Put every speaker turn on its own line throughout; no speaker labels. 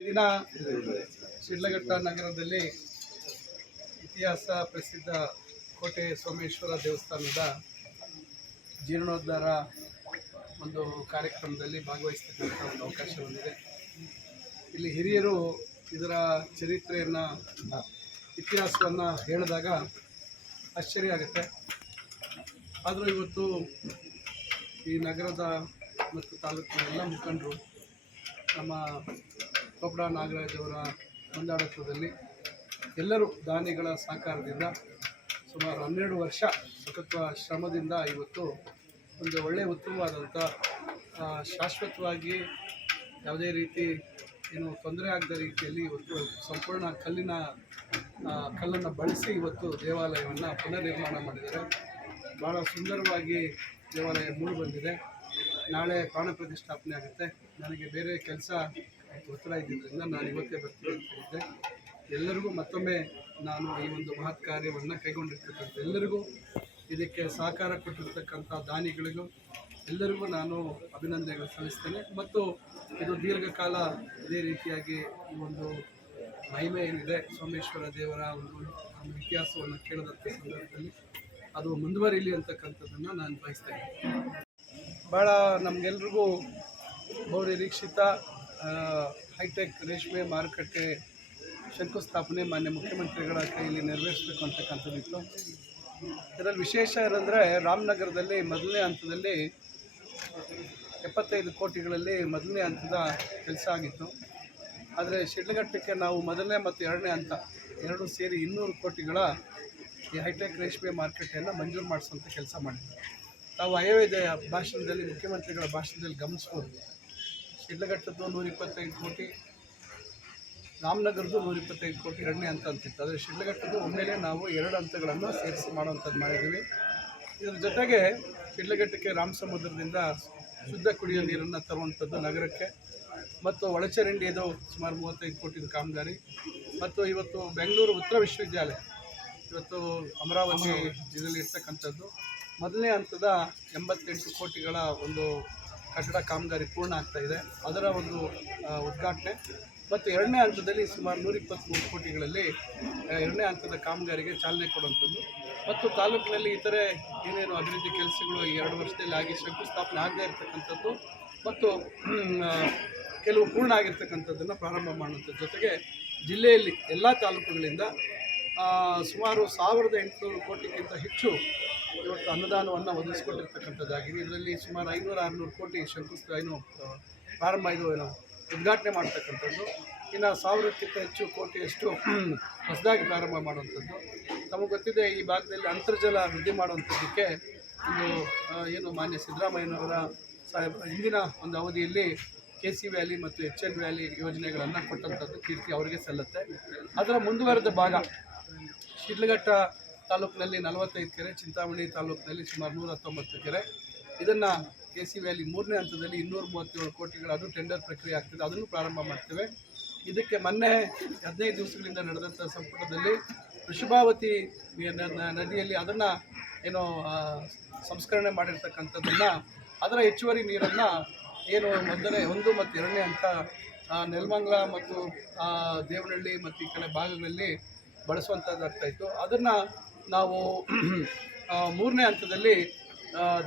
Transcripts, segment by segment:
ದಿನ ಶಿಡ್ಲಘಟ್ಟ ನಗರದಲ್ಲಿ ಇತಿಹಾಸ ಪ್ರಸಿದ್ಧ ಕೋಟೆ ಸೋಮೇಶ್ವರ ದೇವಸ್ಥಾನದ ಜೀರ್ಣೋದ್ಧಾರ ಒಂದು ಕಾರ್ಯಕ್ರಮದಲ್ಲಿ ಭಾಗವಹಿಸ್ತಕ್ಕಂಥ ಒಂದು ಅವಕಾಶ ಬಂದಿದೆ. ಇಲ್ಲಿ ಹಿರಿಯರು ಇದರ ಚರಿತ್ರೆಯನ್ನು, ಇತಿಹಾಸವನ್ನು ಹೇಳಿದಾಗ ಆಶ್ಚರ್ಯ ಆಗುತ್ತೆ. ಆದರೂ ಇವತ್ತು ಈ ನಗರದ ಮತ್ತು ತಾಲೂಕಿನ ಎಲ್ಲ ಮುಖಂಡರು ನಮ್ಮ ಕೊಪ್ಪಡ ನಾಗರಾಜ್ ಅವರ ಮುಂದಾಡತ್ವದಲ್ಲಿ ಎಲ್ಲರೂ ದಾನಿಗಳ ಸಹಕಾರದಿಂದ ಸುಮಾರು ಹನ್ನೆರಡು ವರ್ಷ ಸತತ್ವ ಶ್ರಮದಿಂದ ಇವತ್ತು ಒಂದು ಒಳ್ಳೆಯ ಉತ್ತಮವಾದಂಥ ಶಾಶ್ವತವಾಗಿ ಯಾವುದೇ ರೀತಿ ಏನು ತೊಂದರೆ ಆಗದ ರೀತಿಯಲ್ಲಿ ಇವತ್ತು ಸಂಪೂರ್ಣ ಕಲ್ಲಿನ ಕಲ್ಲನ್ನು ಬಳಸಿ ಇವತ್ತು ದೇವಾಲಯವನ್ನು ಪುನರ್ನಿರ್ಮಾಣ ಮಾಡಿದ್ದಾರೆ. ಭಾಳ ಸುಂದರವಾಗಿ ದೇವಾಲಯ ಮೂಡಿ ಬಂದಿದೆ ನಾಳೆ ಪ್ರಾಣ ಪ್ರತಿಷ್ಠಾಪನೆ ಆಗುತ್ತೆ. ನನಗೆ ಬೇರೆ ಕೆಲಸ ಒತ್ತಡ ನಾನು ಇವತ್ತೇ ಬರ್ತೀನಿ ಅಂತ ಹೇಳಿದ್ದೆ. ಎಲ್ಲರಿಗೂ ಮತ್ತೊಮ್ಮೆ ನಾನು ಈ ಒಂದು ಮಹತ್ ಕಾರ್ಯವನ್ನು ಕೈಗೊಂಡಿರ್ತಕ್ಕಂಥ ಎಲ್ಲರಿಗೂ ಇದಕ್ಕೆ ಸಹಕಾರ ಕೊಟ್ಟಿರ್ತಕ್ಕಂಥ ದಾನಿಗಳಿಗೂ ಎಲ್ಲರಿಗೂ ನಾನು ಅಭಿನಂದನೆಗಳು ಸಲ್ಲಿಸ್ತೇನೆ. ಮತ್ತು ಇದು ದೀರ್ಘಕಾಲ ಇದೇ ರೀತಿಯಾಗಿ ಈ ಒಂದು ಮಹಿಮೆ ಏನಿದೆ ಸೋಮೇಶ್ವರ ದೇವರ ಒಂದು ಇತಿಹಾಸವನ್ನು ಕೇಳಿದಂಥ ಸಂದರ್ಭದಲ್ಲಿ ಅದು ಮುಂದುವರಿಲಿ ಅಂತಕ್ಕಂಥದ್ದನ್ನು ನಾನು ಬಯಸ್ತೇನೆ ಭಾಳ ನಮಗೆಲ್ರಿಗೂ ಬಹುನಿರೀಕ್ಷಿತ ಆ, ಹೈಟೆಕ್ ರೇಷ್ಮೆ ಮಾರುಕಟ್ಟೆ ಶಂಕುಸ್ಥಾಪನೆ ಮಾನ್ಯ ಮುಖ್ಯಮಂತ್ರಿಗಳ ಕೈಯಲ್ಲಿ ನೆರವೇರಿಸಬೇಕು ಅಂತಕ್ಕಂಥದ್ದಿತ್ತು. ಇದರಲ್ಲಿ ವಿಶೇಷ ಏನಂದರೆ ರಾಮನಗರದಲ್ಲಿ ಮೊದಲನೇ ಹಂತದಲ್ಲಿ ಎಪ್ಪತ್ತೈದು ಕೋಟಿಗಳಲ್ಲಿ ಮೊದಲನೇ ಹಂತದ ಕೆಲಸ ಆಗಿತ್ತು. ಆದರೆ ಶಿಡ್ಲಘಟ್ಟಕ್ಕೆ ನಾವು ಮೊದಲನೇ ಮತ್ತು ಎರಡನೇ ಹಂತ ಎರಡು ಸೇರಿ ಇನ್ನೂರು ಕೋಟಿಗಳ ಈ ಹೈಟೆಕ್ ರೇಷ್ಮೆ ಮಾರುಕಟ್ಟೆಯನ್ನು ಮಂಜೂರು ಮಾಡಿಸುವಂಥ ಕೆಲಸ ಮಾಡಿದ್ವಿ. ತಾವು ಆಯವೇದ ಭಾಷಣದಲ್ಲಿ ಮುಖ್ಯಮಂತ್ರಿಗಳ ಭಾಷಣದಲ್ಲಿ ಗಮನಿಸ್ಬೋದು. ಶಿಡ್ಲಘಟ್ಟದ್ದು ನೂರ ಇಪ್ಪತ್ತೈದು ಕೋಟಿ, ರಾಮನಗರದ್ದು ನೂರ ಇಪ್ಪತ್ತೈದು ಕೋಟಿ ಎರಡನೇ ಹಂತ ಅಂತಿತ್ತು. ಆದರೆ ಶಿಡ್ಲಘಟ್ಟದ್ದು ಒಮ್ಮೆಲೆ ನಾವು ಎರಡು ಹಂತಗಳನ್ನು ಸೇರಿಸಿ ಮಾಡುವಂಥದ್ದು ಮಾಡಿದ್ದೀವಿ. ಇದರ ಜೊತೆಗೆ ಶಿಡ್ಲಘಟ್ಟಕ್ಕೆ ರಾಮ ಸಮುದ್ರದಿಂದ ಶುದ್ಧ ಕುಡಿಯುವ ನೀರನ್ನು ತರುವಂಥದ್ದು ನಗರಕ್ಕೆ. ಮತ್ತು ಒಳಚರಂಡಿದು ಸುಮಾರು ಮೂವತ್ತೈದು ಕೋಟಿದ ಕಾಮಗಾರಿ. ಮತ್ತು ಇವತ್ತು ಬೆಂಗಳೂರು ಉತ್ತರ ವಿಶ್ವವಿದ್ಯಾಲಯ, ಇವತ್ತು ಅಮರಾವತಿ ಇದರಲ್ಲಿ ಇರ್ತಕ್ಕಂಥದ್ದು ಮೊದಲನೇ ಹಂತದ ಎಂಬತ್ತೆಂಟು ಕೋಟಿಗಳ ಒಂದು ಕಟ್ಟಡ ಕಾಮಗಾರಿ ಪೂರ್ಣ ಆಗ್ತಾ ಇದೆ. ಅದರ ಒಂದು ಉದ್ಘಾಟನೆ. ಮತ್ತು ಎರಡನೇ ಹಂತದಲ್ಲಿ ಸುಮಾರು ನೂರ ಇಪ್ಪತ್ತ್ಮೂರು ಕೋಟಿಗಳಲ್ಲಿ ಎರಡನೇ ಹಂತದ ಕಾಮಗಾರಿಗೆ ಚಾಲನೆ ಕೊಡುವಂಥದ್ದು. ಮತ್ತು ತಾಲೂಕಿನಲ್ಲಿ ಇತರೆ ಏನೇನು ಅಭಿವೃದ್ಧಿ ಕೆಲಸಗಳು ಈ ಎರಡು ವರ್ಷದಲ್ಲಿ ಆಗಿ ಶಂಕುಸ್ಥಾಪನೆ ಆಗದೇ ಇರತಕ್ಕಂಥದ್ದು ಮತ್ತು ಕೆಲವು ಪೂರ್ಣ ಆಗಿರ್ತಕ್ಕಂಥದ್ದನ್ನು ಪ್ರಾರಂಭ ಮಾಡುವಂಥ ಜೊತೆಗೆ ಜಿಲ್ಲೆಯಲ್ಲಿ ಎಲ್ಲ ತಾಲೂಕುಗಳಿಂದ ಸುಮಾರು ಸಾವಿರದ ಎಂಟುನೂರು ಕೋಟಿಗಿಂತ ಹೆಚ್ಚು ಇವತ್ತು ಅನುದಾನವನ್ನು ಒದಗಿಸ್ಕೊಟ್ಟಿರ್ತಕ್ಕಂಥದ್ದಾಗಿದೆ ಇದರಲ್ಲಿ ಸುಮಾರು ಐನೂರು ಆರುನೂರು ಕೋಟಿ ಶಂಕುಸ್ಥ ಏನು ಪ್ರಾರಂಭ ಇದು ಏನು ಉದ್ಘಾಟನೆ ಮಾಡ್ತಕ್ಕಂಥದ್ದು. ಇನ್ನು ಸಾವಿರಕ್ಕಿಂತ ಹೆಚ್ಚು ಕೋಟಿಯಷ್ಟು ಹೊಸದಾಗಿ ಪ್ರಾರಂಭ ಮಾಡುವಂಥದ್ದು. ತಮಗೆ ಗೊತ್ತಿದೆ, ಈ ಭಾಗದಲ್ಲಿ ಅಂತರ್ಜಲ ವೃದ್ಧಿ ಮಾಡುವಂಥದ್ದಕ್ಕೆ ಒಂದು ಏನು ಮಾನ್ಯ ಸಿದ್ದರಾಮಯ್ಯನವರ ಸಾಹೇಬ್, ಹಿಂದಿನ ಒಂದು ಅವಧಿಯಲ್ಲಿ ಕೆ ಸಿ ವ್ಯಾಲಿ ಮತ್ತು ಎಚ್ ಎನ್ ವ್ಯಾಲಿ ಯೋಜನೆಗಳನ್ನು ಕೊಟ್ಟಂಥದ್ದು ಕೀರ್ತಿ ಅವರಿಗೆ ಸಲ್ಲುತ್ತೆ. ಅದರ ಮುಂದುವರೆದ ಭಾಗ ಶಿಡ್ಲಘಟ್ಟ ತಾಲೂಕಿನಲ್ಲಿ ನಲವತ್ತೈದು ಕೆರೆ, ಚಿಂತಾಮಣಿ ತಾಲೂಕಿನಲ್ಲಿ ಸುಮಾರು ನೂರ ಹತ್ತೊಂಬತ್ತು ಕೆರೆ. ಇದನ್ನು ಕೆ ಸಿ ವ್ಯಾಲಿ ಮೂರನೇ ಹಂತದಲ್ಲಿ ಇನ್ನೂರ ಮೂವತ್ತೇಳು ಕೋಟಿಗಳ ಅದು ಟೆಂಡರ್ ಪ್ರಕ್ರಿಯೆ ಆಗ್ತದೆ. ಅದನ್ನು ಪ್ರಾರಂಭ ಮಾಡ್ತೇವೆ. ಇದಕ್ಕೆ ಮೊನ್ನೆ ಹದಿನೈದು ದಿವಸಗಳಿಂದ ನಡೆದಂಥ ಸಂಪುಟದಲ್ಲಿ ವೃಷಭಾವತಿ ನದಿಯಲ್ಲಿ ಅದನ್ನು ಏನು ಸಂಸ್ಕರಣೆ ಮಾಡಿರ್ತಕ್ಕಂಥದ್ದನ್ನು ಅದರ ಹೆಚ್ಚುವರಿ ನೀರನ್ನು ಏನು ಮೊದಲನೇ ಒಂದು ಮತ್ತು ಎರಡನೇ ಹಂತ ನೆಲಮಂಗಲ ಮತ್ತು ದೇವನಹಳ್ಳಿ ಮತ್ತು ಈ ಕಡೆ ಭಾಗಗಳಲ್ಲಿ ಬಳಸುವಂಥದ್ದು ಆಗ್ತಾಯಿತ್ತು ಅದನ್ನು ನಾವು ಮೂರನೇ ಹಂತದಲ್ಲಿ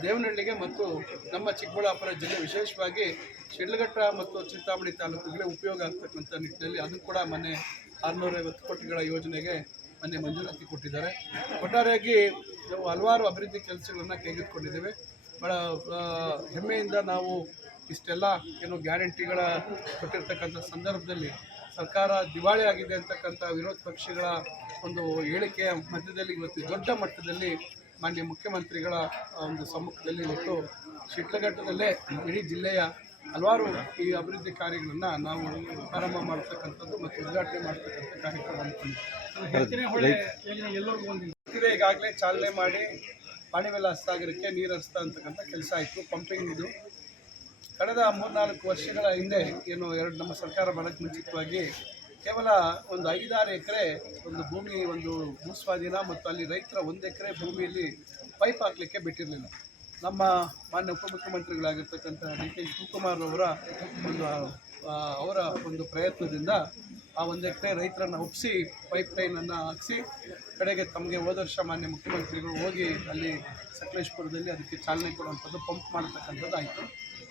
ದೇವನಹಳ್ಳಿಗೆ ಮತ್ತು ನಮ್ಮ ಚಿಕ್ಕಬಳ್ಳಾಪುರ ಜಿಲ್ಲೆ ವಿಶೇಷವಾಗಿ ಶಿಡ್ಲಘಟ್ಟ ಮತ್ತು ಚಿಂತಾಮಣಿ ತಾಲೂಕುಗಳಿಗೆ ಉಪಯೋಗ ಆಗ್ತಕ್ಕಂಥ ನಿಟ್ಟಿನಲ್ಲಿ ಅದು ಕೂಡ ಮೊನ್ನೆ ಆರುನೂರೈವತ್ತು ಕೋಟಿಗಳ ಯೋಜನೆಗೆ ಮೊನ್ನೆ ಮಂಜೂರಾತಿ ಕೊಟ್ಟಿದ್ದಾರೆ. ಒಟ್ಟಾರೆಯಾಗಿ ನಾವು ಹಲವಾರು ಅಭಿವೃದ್ಧಿ ಕೆಲಸಗಳನ್ನು ಕೈಗೆತ್ತಿಕೊಂಡಿದ್ದೇವೆ. ಬಹಳ ಹೆಮ್ಮೆಯಿಂದ ನಾವು ಇಷ್ಟೆಲ್ಲ ಏನು ಗ್ಯಾರಂಟಿಗಳ ಕೊಟ್ಟಿರ್ತಕ್ಕಂಥ ಸಂದರ್ಭದಲ್ಲಿ ಸರ್ಕಾರ ದಿವಾಳಿ ಆಗಿದೆ ಅಂತಕ್ಕಂಥ ವಿರೋಧ ಪಕ್ಷಗಳ ಒಂದು ಹೇಳಿಕೆಯ ಮಧ್ಯದಲ್ಲಿ ಇವತ್ತು ದೊಡ್ಡ ಮಟ್ಟದಲ್ಲಿ ಮಾನ್ಯ ಮುಖ್ಯಮಂತ್ರಿಗಳ ಒಂದು ಸಮ್ಮುಖದಲ್ಲಿ ಇವತ್ತು ಶಿಟ್ಲಘಟ್ಟದಲ್ಲೇ ಇಡೀ ಜಿಲ್ಲೆಯ ಹಲವಾರು ಈ ಅಭಿವೃದ್ಧಿ ಕಾರ್ಯಗಳನ್ನು ನಾವು ಪ್ರಾರಂಭ ಮಾಡ್ತಕ್ಕಂಥದ್ದು ಮತ್ತು ಉದ್ಘಾಟನೆ ಮಾಡ್ತಕ್ಕಂಥ ಕಾರ್ಯಕ್ರಮ ಈಗಾಗಲೇ ಚಾಲನೆ ಮಾಡಿ ಪಾಣಿವೆಲ್ಲ ಹಸ್ತಾಗಿರಕ್ಕೆ ನೀರು ಹಸ್ತ ಅಂತಕ್ಕಂಥ ಕೆಲಸ ಆಯಿತು ಪಂಪಿಂಗ್ ಇದು. ಕಳೆದ ಮೂರ್ನಾಲ್ಕು ವರ್ಷಗಳ ಹಿಂದೆ ಏನು ಎರಡು ನಮ್ಮ ಸರ್ಕಾರ ಬರೋಕ್ಕೆ ಮುಂಚಿತವಾಗಿ ಕೇವಲ ಒಂದು ಐದಾರು ಎಕರೆ ಒಂದು ಭೂಮಿ, ಒಂದು ಭೂಸ್ವಾಧೀನ ಮತ್ತು ಅಲ್ಲಿ ರೈತರ ಒಂದು ಎಕರೆ ಭೂಮಿಯಲ್ಲಿ ಪೈಪ್ ಹಾಕಲಿಕ್ಕೆ ಬಿಟ್ಟಿರಲಿಲ್ಲ. ನಮ್ಮ ಮಾನ್ಯ ಉಪಮುಖ್ಯಮಂತ್ರಿಗಳಾಗಿರ್ತಕ್ಕಂಥ ಡಿ ಕೆ ಶಿವಕುಮಾರ್ ಅವರ ಒಂದು ಅವರ ಒಂದು ಪ್ರಯತ್ನದಿಂದ ಆ ಒಂದು ಎಕರೆ ರೈತರನ್ನು ಒಪ್ಪಿಸಿ ಪೈಪ್ ಲೈನನ್ನು ಹಾಕಿಸಿ, ಕಡೆಗೆ ತಮಗೆ ಹೋದ ವರ್ಷ ಮಾನ್ಯ ಮುಖ್ಯಮಂತ್ರಿಗಳು ಹೋಗಿ ಅಲ್ಲಿ ಸಕಲೇಶ್ಪುರದಲ್ಲಿ ಅದಕ್ಕೆ ಚಾಲನೆ ಕೊಡುವಂಥದ್ದು, ಪಂಪ್ ಮಾಡತಕ್ಕಂಥದ್ದು ಆಯಿತು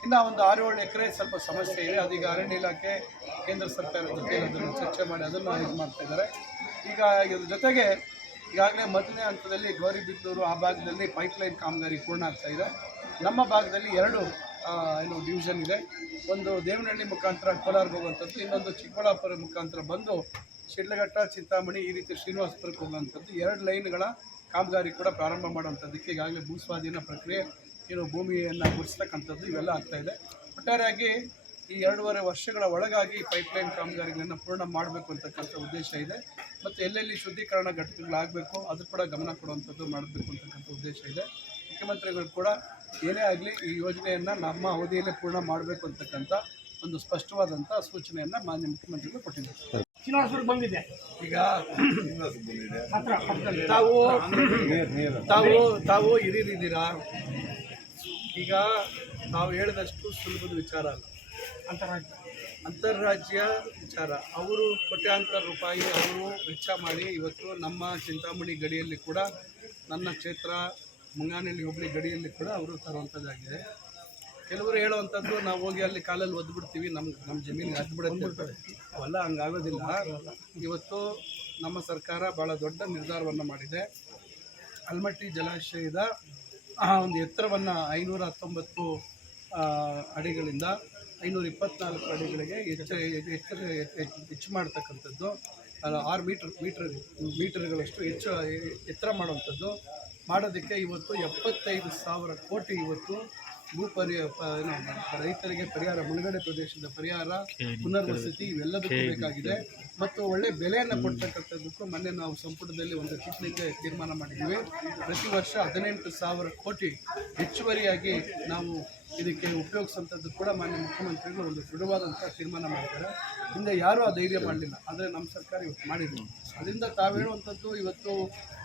ಇನ್ನು ಒಂದು ಆರು ಏಳು ಎಕರೆ ಸ್ವಲ್ಪ ಸಮಸ್ಯೆ ಇದೆ. ಅದೀಗ ಅರಣ್ಯ ಇಲಾಖೆ ಕೇಂದ್ರ ಸರ್ಕಾರದ ಜೊತೆ ಅದನ್ನು ಚರ್ಚೆ ಮಾಡಿ ಅದನ್ನು ಇದು ಮಾಡ್ತಾ ಇದ್ದಾರೆ. ಈಗ ಇದ್ರ ಜೊತೆಗೆ ಈಗಾಗಲೇ ಮೊದಲನೇ ಹಂತದಲ್ಲಿ ಗೌರಿಬಿದ್ದೂರು ಆ ಭಾಗದಲ್ಲಿ ಪೈಪ್ಲೈನ್ ಕಾಮಗಾರಿ ಪೂರ್ಣ ಆಗ್ತಾ ಇದೆ. ನಮ್ಮ ಭಾಗದಲ್ಲಿ ಎರಡು ಏನು ಡಿವಿಷನ್ ಇದೆ. ಒಂದು ದೇವನಹಳ್ಳಿ ಮುಖಾಂತರ ಕೋಲಾರ್ಗೆ ಹೋಗುವಂಥದ್ದು, ಇನ್ನೊಂದು ಚಿಕ್ಕಬಳ್ಳಾಪುರ ಮುಖಾಂತರ ಬಂದು ಶಿಡ್ಲಘಟ್ಟ, ಚಿಂತಾಮಣಿ, ಈ ರೀತಿ ಶ್ರೀನಿವಾಸಪುರಕ್ಕೆ ಹೋಗುವಂಥದ್ದು. ಎರಡು ಲೈನ್ಗಳ ಕಾಮಗಾರಿ ಕೂಡ ಪ್ರಾರಂಭ ಮಾಡುವಂಥದ್ದಕ್ಕೆ ಈಗಾಗಲೇ ಭೂಸ್ವಾಧೀನ ಪ್ರಕ್ರಿಯೆ ಏನು ಭೂಮಿಯನ್ನು ಗುಡಿಸ್ತಕ್ಕಂಥದ್ದು ಇವೆಲ್ಲ ಆಗ್ತಾ ಇದೆ. ಒಟ್ಟಾರೆಯಾಗಿ ಈ ಎರಡೂವರೆ ವರ್ಷಗಳ ಒಳಗಾಗಿ ಪೈಪ್ಲೈನ್ ಕಾಮಗಾರಿಗಳನ್ನು ಪೂರ್ಣ ಮಾಡಬೇಕು ಅಂತಕ್ಕಂಥ ಉದ್ದೇಶ ಇದೆ. ಮತ್ತು ಎಲ್ಲೆಲ್ಲಿ ಶುದ್ಧೀಕರಣ ಘಟಕಗಳಾಗಬೇಕು ಅದು ಕೂಡ ಗಮನ ಕೊಡುವಂಥದ್ದು ಮಾಡಬೇಕು ಅಂತಕ್ಕಂಥ ಉದ್ದೇಶ ಇದೆ. ಮುಖ್ಯಮಂತ್ರಿಗಳು ಕೂಡ ಏನೇ ಆಗಲಿ ಈ ಯೋಜನೆಯನ್ನು ನಮ್ಮ ಅವಧಿಯಲ್ಲೇ ಪೂರ್ಣ ಮಾಡಬೇಕು ಅಂತಕ್ಕಂಥ ಒಂದು ಸ್ಪಷ್ಟವಾದಂಥ ಸೂಚನೆಯನ್ನು ಮಾನ್ಯ ಮುಖ್ಯಮಂತ್ರಿಗಳು ಕೊಟ್ಟಿದ್ದಾರೆ.
ಬಂದಿದೆ.
ಈಗ ತಾವು ತಾವು ತಾವು ಹಿರಿಯರಿದ್ದೀರಾ? ಈಗ ನಾವು ಹೇಳಿದಷ್ಟು ಸುಲಭದ ವಿಚಾರ ಅಲ್ಲ.
ಅಂತಾರಾಜ್ಯ.
ಅಂತಾರಾಜ್ಯ ವಿಚಾರ. ಅವರು ಕೋಟ್ಯಾಂತರ ರೂಪಾಯಿ ಅವರು ವೆಚ್ಚ ಮಾಡಿ ಇವತ್ತು ನಮ್ಮ ಚಿಂತಾಮಣಿ ಗಡಿಯಲ್ಲಿ ಕೂಡ ನನ್ನ ಕ್ಷೇತ್ರ ಮುಂಗಾನಹಳ್ಳಿ ಹೋಬಳಿ ಗಡಿಯಲ್ಲಿ ಕೂಡ ಅವರು ತರುವಂಥದ್ದಾಗಿದೆ. ಕೆಲವರು ಹೇಳುವಂಥದ್ದು ನಾವು ಹೋಗಿ ಅಲ್ಲಿ ಕಾಲಲ್ಲಿ ಒದ್ಬಿಡ್ತೀವಿ ನಮ್ಮ ನಮ್ಮ ಜಮೀನಿಗೆ ಹದ್ದು ಬಿಡುತ್ತೆ. ಅವೆಲ್ಲ ಹಂಗಾಗೋದಿಲ್ಲ. ಇವತ್ತು ನಮ್ಮ ಸರ್ಕಾರ ಭಾಳ ದೊಡ್ಡ ನಿರ್ಧಾರವನ್ನು ಮಾಡಿದೆ. ಅಲ್ಮಟ್ಟಿ ಜಲಾಶಯದ ಆ ಒಂದು ಎತ್ತರವನ್ನು ಐನೂರ ಹತ್ತೊಂಬತ್ತು ಅಡಿಗಳಿಂದ ಐನೂರ ಇಪ್ಪತ್ನಾಲ್ಕು ಅಡಿಗಳಿಗೆ ಹೆಚ್ಚು ಹೆಚ್ಚು, ಹೆಚ್ಚು- ಮಾಡ್ತಕ್ಕಂಥದ್ದು. ಆರು ಮೀಟ್ರ್ ಮೀಟ್ರ್, ಮೀಟರ್ಗಳಷ್ಟು ಹೆಚ್ಚು, ಎತ್ತರ ಮಾಡುವಂಥದ್ದು. ಮಾಡೋದಕ್ಕೆ ಇವತ್ತು ಎಪ್ಪತ್ತೈದು ಸಾವಿರ ಕೋಟಿ ಇವತ್ತು ಭೂ ಪರಿ ರೈತರಿಗೆ ಪರಿಹಾರ ಮುಳುಗಡೆ ಪ್ರದೇಶದ ಪರಿಹಾರ ಪುನರ್ವಸತಿ ಇವೆಲ್ಲದಕ್ಕೂ ಬೇಕಾಗಿದೆ. ಮತ್ತು ಒಳ್ಳೆ ಬೆಲೆಯನ್ನು ಕೊಡ್ತಕ್ಕಂಥದ್ದಕ್ಕೂ ಮೊನ್ನೆ ನಾವು ಸಂಪುಟದಲ್ಲಿ ಒಂದು ಚಿಕ್ಕನಿಗೆ ತೀರ್ಮಾನ ಮಾಡಿದ್ದೀವಿ ಪ್ರತಿ ವರ್ಷ ಹದಿನೆಂಟು ಸಾವಿರ ಕೋಟಿ ಹೆಚ್ಚುವರಿಯಾಗಿ ನಾವು ಇದಕ್ಕೆ ಉಪಯೋಗಿಸುವಂಥದ್ದು ಕೂಡ ಮಾನ್ಯ ಮುಖ್ಯಮಂತ್ರಿಗಳು ಒಂದು ದೃಢವಾದಂಥ ತೀರ್ಮಾನ ಮಾಡಿದ್ದಾರೆ. ಹಿಂದೆ ಯಾರೂ ಆ ಧೈರ್ಯ ಮಾಡಲಿಲ್ಲ. ಆದರೆ ನಮ್ಮ ಸರ್ಕಾರ ಇವತ್ತು ಮಾಡಿದ್ರು ಅದರಿಂದ ತಾವು ಹೇಳುವಂಥದ್ದು ಇವತ್ತು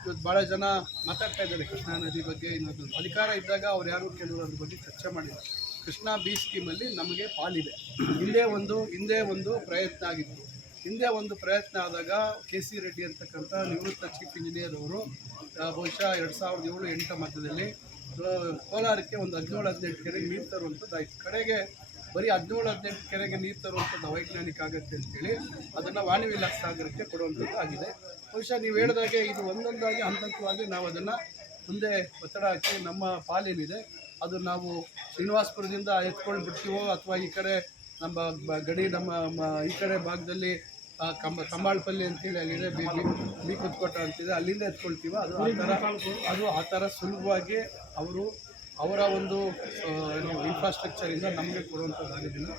ಇವತ್ತು ಭಾಳ ಜನ ಮಾತಾಡ್ತಾ ಇದ್ದಾರೆ ಕೃಷ್ಣಾ ನದಿ ಬಗ್ಗೆ, ಇನ್ನೊಂದು ಅಧಿಕಾರ ಇದ್ದಾಗ ಅವ್ರು ಯಾರು ಕೆಲವರು ಅದ್ರ ಬಗ್ಗೆ ಚರ್ಚೆ ಮಾಡಿಲ್ಲ. ಕೃಷ್ಣಾ ಬಿ ಸ್ಕೀಮಲ್ಲಿ ನಮಗೆ ಪಾಲಿದೆ. ಹಿಂದೆ ಒಂದು ಹಿಂದೆ ಒಂದು ಪ್ರಯತ್ನ ಆಗಿತ್ತು. ಹಿಂದೆ ಒಂದು ಪ್ರಯತ್ನ ಆದಾಗ ಕೆ ಸಿ ರೆಡ್ಡಿ ಅಂತಕ್ಕಂಥ ನಿವೃತ್ತ ಚೀಫ್ ಇಂಜಿನಿಯರ್ ಅವರು ಬಹುಶಃ ಎರಡು ಸಾವಿರದ ಏಳು ಎಂಟರ ಮಧ್ಯದಲ್ಲಿ ಕೋಲಾರಕ್ಕೆ ಒಂದು ಹದಿನೇಳು, ಹದಿನೆಂಟು ಕೆರೆಗೆ ನೀರು ತರುವಂಥದ್ದಾಯಿತು. ಕಡೆಗೆ ಬರೀ ಹದಿನೇಳು, ಹದಿನೆಂಟು ಕೆರೆಗೆ ನೀರು ತರುವಂಥದ್ದು ವೈಜ್ಞಾನಿಕ ಆಗುತ್ತೆ ಅಂತೇಳಿ ಅದನ್ನು ವಾಣಿ ವಿಲಾಸ ಸಾಗರಕ್ಕೆ ಕೊಡುವಂಥದ್ದು ಆಗಿದೆ. ಬಹುಶಃ ನೀವು ಹೇಳಿದಾಗೆ ಇದು ಒಂದೊಂದಾಗಿ ಹಂತ ಹಂತವಾಗಿ ನಾವು ಅದನ್ನು ಮುಂದೆ ಒತ್ತಡ ಹಾಕಿ ನಮ್ಮ ಪಾಲೇನಿದೆ. ಅದು ನಾವು ಶ್ರೀನಿವಾಸಪುರದಿಂದ ಎತ್ಕೊಂಡು ಬಿಡ್ತೀವೋ ಅಥವಾ ಈ ಕಡೆ ನಮ್ಮ ಗಡಿ ನಮ್ಮ ಈ ಕಡೆ ಭಾಗದಲ್ಲಿ ಕಂಬ ಕಂಬಾಳ್ಪಲ್ಲಿ ಅಂತೇಳಿ ಅಲ್ಲಿದೆ, ಬಿ ಕುತ್ಕೋಟ ಅಂತಿದೆ ಅಲ್ಲಿಂದ ಎತ್ಕೊಳ್ತೀವೋ. ಅದು ಆ ಥರ ಅದು ಆ ಥರ ಸುಲಭವಾಗಿ ಅವರು ಅವರ ಒಂದು ಇನ್ಫ್ರಾಸ್ಟ್ರಕ್ಚರಿಂದ ನಮಗೆ ಕೊಡುವಂಥದ್ದಾಗೋದಿಲ್ಲ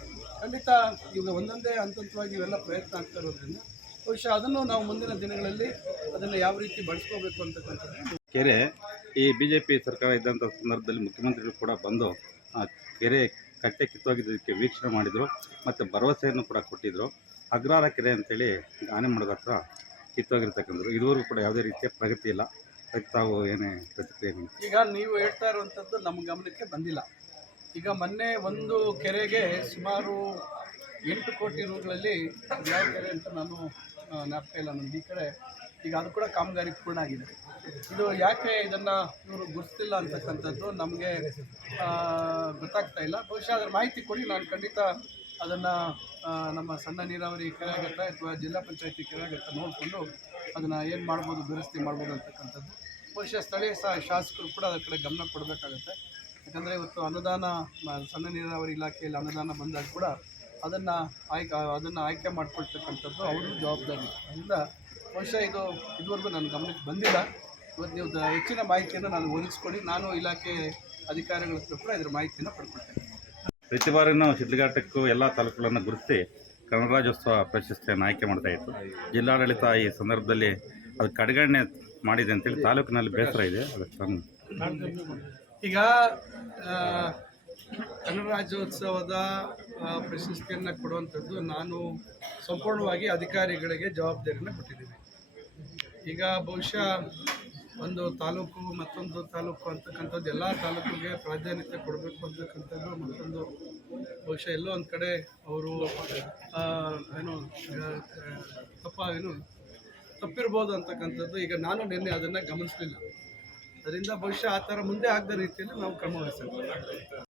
ಖಂಡಿತ ಈಗ ಒಂದೊಂದೇ ಹಂತಂತವಾಗಿ ಇವೆಲ್ಲ ಪ್ರಯತ್ನ ಆಗ್ತಾ ಇರೋದ್ರಿಂದ ಬಹುಶಃ ಅದನ್ನು ನಾವು ಮುಂದಿನ ದಿನಗಳಲ್ಲಿ ಅದನ್ನು ಯಾವ ರೀತಿ ಬಳಸ್ಕೋಬೇಕು ಅಂತಕ್ಕಂಥದ್ದು
ಕೆರೆ ಈ ಬಿ ಜೆ ಪಿ ಸರ್ಕಾರ ಇದ್ದಂಥ ಸಂದರ್ಭದಲ್ಲಿ ಮುಖ್ಯಮಂತ್ರಿಗಳು ಕೂಡ ಬಂದು ಆ ಕೆರೆ ಕಟ್ಟೆ ಕಿತ್ತೋಗಿದ್ದಕ್ಕೆ ವೀಕ್ಷಣೆ ಮಾಡಿದರು ಮತ್ತು ಭರವಸೆಯನ್ನು ಕೂಡ ಕೊಟ್ಟಿದ್ದರು ಅಗ್ರಾರ ಕೆರೆ ಅಂತೇಳಿ ಆನೆಮಡಗ ಹತ್ರ ಕಿತ್ತೋಗಿರ್ತಕ್ಕಂಥದ್ದು. ಇದುವರೆಗೂ ಕೂಡ ಯಾವುದೇ ರೀತಿಯ ಪ್ರಗತಿ ಇಲ್ಲ. ಅದಕ್ಕೆ ತಾವು ಏನೇ ಪ್ರತಿಕ್ರಿಯೆ
ಈಗ ನೀವು ಹೇಳ್ತಾ ಇರುವಂಥದ್ದು ನಮ್ಮ ಗಮನಕ್ಕೆ ಬಂದಿಲ್ಲ. ಈಗ ಮೊನ್ನೆ ಒಂದು ಕೆರೆಗೆ ಸುಮಾರು ಎಂಟು ಕೋಟಿ ರೂಗಳಲ್ಲಿ ಯಾವ ಕೆರೆ ಅಂತ ನಾನು ಜ್ಞಾಪಕ ಇಲ್ಲ ನಮ್ಗೆ ಈ ಕಡೆ, ಈಗ ಅದು ಕೂಡ ಕಾಮಗಾರಿ ಪೂರ್ಣ ಆಗಿದೆ. ಇದು ಯಾಕೆ ಇದನ್ನು ಇವರು ಗುರುತಿಲ್ಲ ಅಂತಕ್ಕಂಥದ್ದು ನಮಗೆ ಗೊತ್ತಾಗ್ತಾ ಇಲ್ಲ. ಬಹುಶಃ ಅದರ ಮಾಹಿತಿ ಕೊಡಿ, ನಾನು ಖಂಡಿತ ಅದನ್ನು ನಮ್ಮ ಸಣ್ಣ ನೀರಾವರಿ ಕೆಳಗತ್ತ ಅಥವಾ ಜಿಲ್ಲಾ ಪಂಚಾಯತಿ ಕೆಳಗತ್ತ ನೋಡಿಕೊಂಡು ಅದನ್ನು ಏನು ಮಾಡ್ಬೋದು, ದುರಸ್ತಿ ಮಾಡ್ಬೋದು ಅಂತಕ್ಕಂಥದ್ದು. ಬಹುಶಃ ಸ್ಥಳೀಯ ಸಹ ಶಾಸಕರು ಕೂಡ ಅದರ ಕಡೆ ಗಮನ ಕೊಡಬೇಕಾಗತ್ತೆ. ಯಾಕಂದರೆ ಇವತ್ತು ಅನುದಾನ ಸಣ್ಣ ನೀರಾವರಿ ಇಲಾಖೆಯಲ್ಲಿ ಅನುದಾನ ಬಂದಾಗ ಕೂಡ ಅದನ್ನು ಆಯ್ಕೆ ಅದನ್ನು ಆಯ್ಕೆ ಮಾಡಿಕೊಳ್ತಕ್ಕಂಥದ್ದು ಅವರು ಜವಾಬ್ದಾರಿ. ಅದರಿಂದ ಬಹುಶಃ ಇದು ಇದುವರೆಗೂ ನನ್ನ ಗಮನಕ್ಕೆ ಬಂದಿಲ್ಲ. ಇವತ್ತು ನೀವು ಹೆಚ್ಚಿನ ಮಾಹಿತಿಯನ್ನು ನಾನು ಒದಗಿಸ್ಕೊಡಿ ನಾನು ಇಲಾಖೆ ಅಧಿಕಾರಿಗಳ ಹತ್ರ ಕೂಡ ಇದರ ಮಾಹಿತಿಯನ್ನು ಪಡ್ಕೊಳ್ತೇನೆ.
ಪ್ರತಿ ಬಾರಿನೂ ಶಿಡ್ಲಘಾಟಕ್ಕೂ ಎಲ್ಲ ತಾಲೂಕುಗಳನ್ನು ಗುರುತಿಸಿ ಕನ್ನಡ ರಾಜ್ಯೋತ್ಸವ ಪ್ರಶಸ್ತಿಯನ್ನು ಆಯ್ಕೆ ಮಾಡ್ತಾ ಇತ್ತು. ಜಿಲ್ಲಾಡಳಿತ ಈ ಸಂದರ್ಭದಲ್ಲಿ ಅದು ಕಡೆಗಣನೆ ಮಾಡಿದೆ ಅಂತೇಳಿ ತಾಲೂಕಿನಲ್ಲಿ ಬೇಸರ ಇದೆ. ಅದಕ್ಕೆ ನಾನು
ಈಗ ಕನ್ನಡ ರಾಜ್ಯೋತ್ಸವದ ಪ್ರಶಸ್ತಿಯನ್ನು ಕೊಡುವಂಥದ್ದು ನಾನು ಸಂಪೂರ್ಣವಾಗಿ ಅಧಿಕಾರಿಗಳಿಗೆ ಜವಾಬ್ದಾರಿಯನ್ನು ಕೊಟ್ಟಿದ್ದೀನಿ. ಈಗ ಬಹುಶಃ ಒಂದು ತಾಲೂಕು ಮತ್ತೊಂದು ತಾಲೂಕು ಅಂತಕ್ಕಂಥದ್ದು ಎಲ್ಲ ತಾಲೂಕಿಗೆ ಪ್ರಾಧಾನ್ಯತೆ ಕೊಡಬೇಕು ಅಂತಕ್ಕಂಥದ್ದು ಮತ್ತೊಂದು ಬಹುಶಃ ಎಲ್ಲೋ ಒಂದು ಕಡೆ ಅವರು ಏನು ತಪ್ಪ, ಏನು, ತಪ್ಪಿರ್ಬೋದು ಅಂತಕ್ಕಂಥದ್ದು ಈಗ ನಾನು ನಿನ್ನೆ ಅದನ್ನು ಗಮನಿಸಲಿಲ್ಲ. ಅದರಿಂದ ಬಹುಶಃ ಆ ಥರ ಮುಂದೆ ಆಗದ ರೀತಿಯಲ್ಲಿ ನಾವು ಕ್ರಮ ವಹಿಸಬೇಕು.